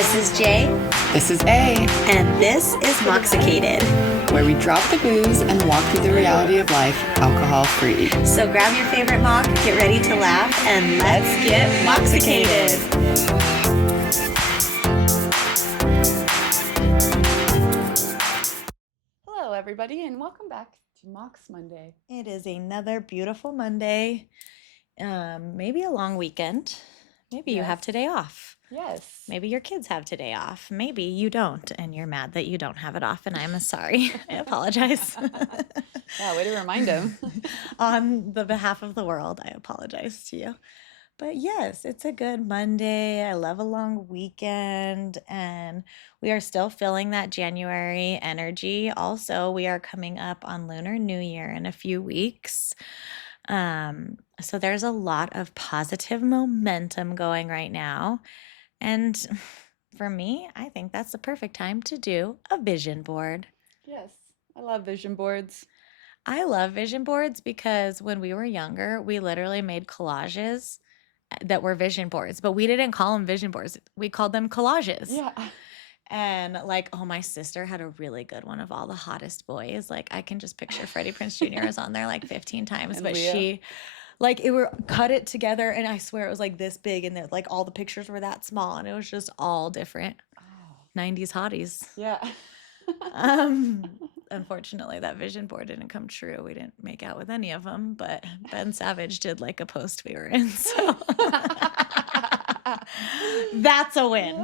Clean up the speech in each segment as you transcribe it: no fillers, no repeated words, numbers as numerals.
This is Jay, This is A, and this is Moxicated. where we drop the booze and walk through the reality of life alcohol-free. So grab your favorite mock, get ready to laugh, and let's get Moxicated. Hello, everybody, and welcome back to Mox Monday. It is another beautiful Monday, maybe a long weekend. Maybe you have Yes. today off. Yes. Maybe your kids have today off. Maybe you don't, and you're mad that you don't have it off, and I'm sorry. I apologize. Yeah, way to remind them. On the behalf of the world, I apologize to you. But yes, it's a good Monday. I love a long weekend, and we are still feeling that January energy. Also, we are coming up on Lunar New Year in a few weeks. So there's a lot of positive momentum going right now. And for me, I think that's the perfect time to do a vision board. Yes, I love vision boards. I love vision boards because when we were younger, we literally made collages that were vision boards, but we didn't call them vision boards. We called them collages. Yeah. And like, oh, my sister had a really good one of all the hottest boys. Like, I can just picture Freddie Prinze Jr. is on there like 15 times, And but Leo. she like it were cut it together, and I swear it was like this big, and like all the pictures were that small, and it was just all different Oh, 90s hotties. yeah. Unfortunately, that vision board didn't come true. We didn't make out with any of them, but Ben Savage did like a post we were in, so that's a win.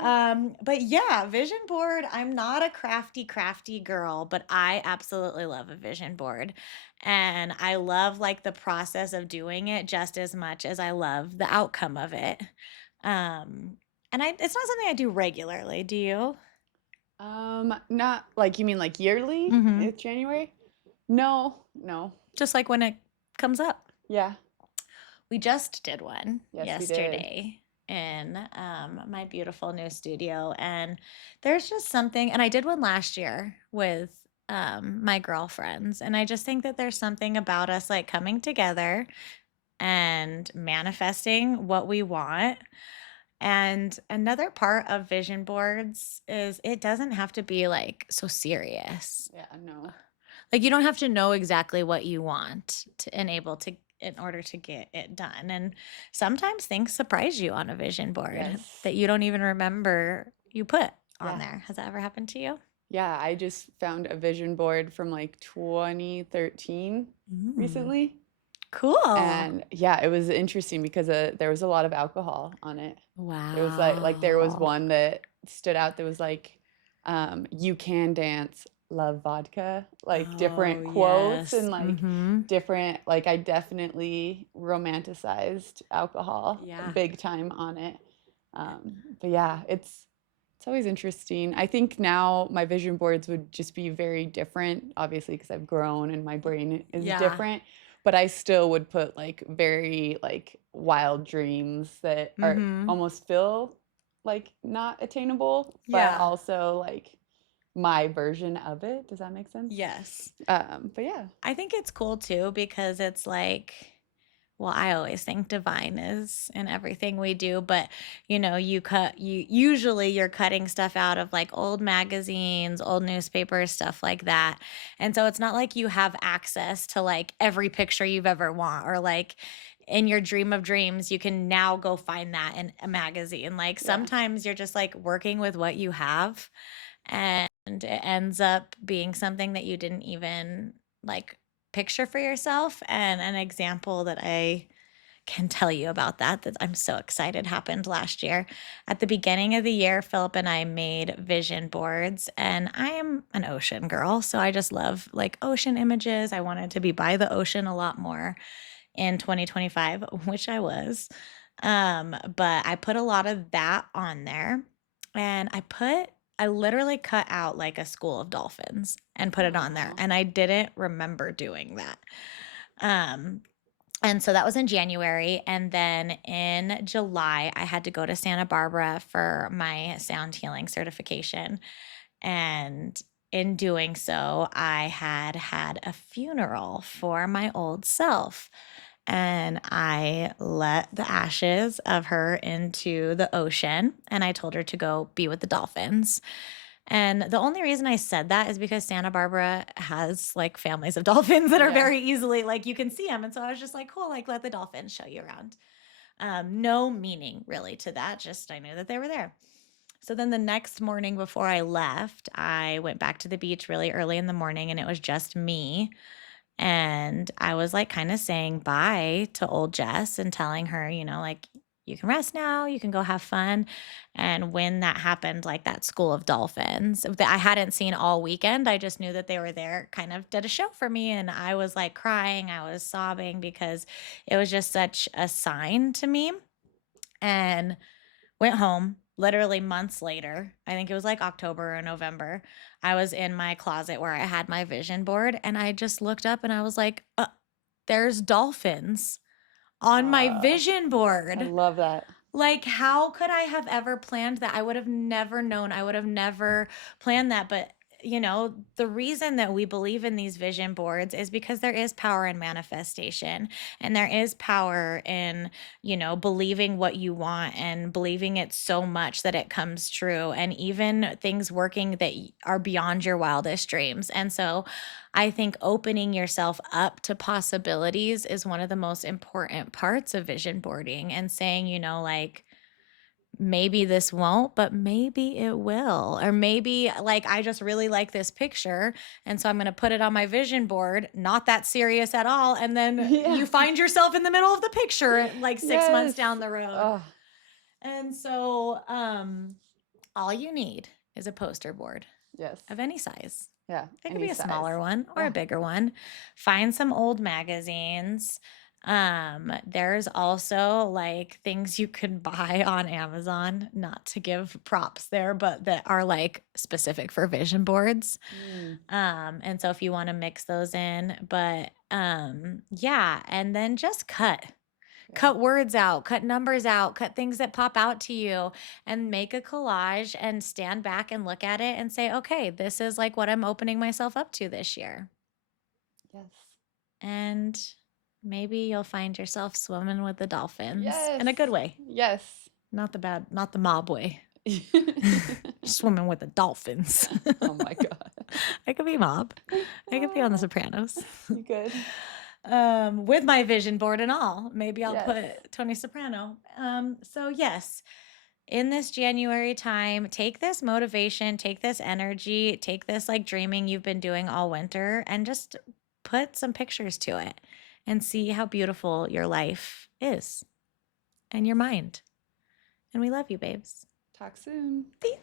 But yeah, vision board. I'm not a crafty girl, but I absolutely love a vision board. And I love like the process of doing it just as much as I love the outcome of it. And it's not something I do regularly. Do you? Not like you mean like yearly? Mhm. It's January? No. Just like when it comes up. Yeah. We just did one Yes, we did. yesterday in my beautiful new studio, and there's just something, and I did one last year with my girlfriends, and I just think that there's something about us like coming together and manifesting what we want. And another part of vision boards is it doesn't have to be like so serious. Yeah, no. Like you don't have to know exactly what you want in order to get it done. And sometimes things surprise you on a vision board Yes. that you don't even remember you put on Yeah. there. Has that ever happened to you? Yeah, I just found a vision board from like 2013 recently. Cool. And yeah, it was interesting because there was a lot of alcohol on it. Wow. It was like there was one that stood out that was like, you can dance, love vodka, like different quotes and like different, like I definitely romanticized alcohol Yeah. big time on it. But yeah, it's always interesting. I think now my vision boards would just be very different, obviously, because I've grown and my brain is Yeah. different. But I still would put like very like wild dreams that are almost feel like not attainable, but Yeah. also like my version of it. Does that make sense? Yes. But yeah. I think it's cool too because it's like, well, I always think divine is in everything we do, but usually you're cutting stuff out of like old magazines, old newspapers, stuff like that. And so it's not like you have access to like every picture you've ever want, or like in your dream of dreams, you can now go find that in a magazine. Like Yeah. sometimes you're just like working with what you have, and it ends up being something that you didn't even like picture for yourself. And an example that I can tell you about that I'm so excited happened last year. At the beginning of the year, Philip and I made vision boards, and I am an ocean girl, so I just love like ocean images. I wanted to be by the ocean a lot more in 2025, which I was. But I put a lot of that on there, and I literally cut out like a school of dolphins and put it on there, Wow. and I didn't remember doing that. And so that was in January. And then in July, I had to go to Santa Barbara for my sound healing certification. And in doing so, I had a funeral for my old self. and I let the ashes of her into the ocean, and I told her to go be with the dolphins. And the only reason I said that is because Santa Barbara has like families of dolphins that are Yeah. very easily like you can see them. And so I was just like, cool, like let the dolphins show you around. No meaning really to that, just I knew that they were there. So then the next morning before I left, I went back to the beach really early in the morning and it was just me. And I was like kind of saying bye to old Jess and telling her, like, you can rest now, you can go have fun. And when that happened, like that school of dolphins that I hadn't seen all weekend, I just knew that they were there, kind of did a show for me. And I was like crying, I was sobbing because it was just such a sign to me. And went home literally months later. I think it was like October or November. I was in my closet where I had my vision board and I just looked up and I was like, there's dolphins on my vision I board. love that. Like, how could I have ever planned that? I would have never known. I would have never planned that. But, the reason that we believe in these vision boards is because there is power in manifestation and there is power in, believing what you want and believing it so much that it comes true. And even things working that are beyond your wildest dreams. And so, I think opening yourself up to possibilities is one of the most important parts of vision boarding and saying, like, maybe this won't, but maybe it will. Or maybe, like, I just really like this picture. And so I'm going to put it on my vision board, not that serious at all. And then Yeah. you find yourself in the middle of the picture like 6 months Yes. down the road. Oh, And so all you need is a poster board yes. of any size. Yeah. It could any be a size. smaller one or Yeah. a bigger one. Find some old magazines. There's also like things you can buy on Amazon, not to give props there, but that are like specific for vision boards. And so if you want to mix those in, but yeah, and then just cut words out, cut numbers out, cut things that pop out to you, and make a collage and stand back and look at it and say, okay, this is like what I'm opening myself up to this year. Yes. And maybe you'll find yourself swimming with the dolphins in a good way. Yes. Not the mob way. Swimming with the dolphins. Oh my God. I could be mob. I could be on The Sopranos. You could. With my vision board and all. Maybe I'll Yes. put Tony Soprano. So yes, in this January time, take this motivation, take this energy, take this like dreaming you've been doing all winter and just put some pictures to it and see how beautiful your life is and your mind. And we love you, babes. Talk soon. Peace.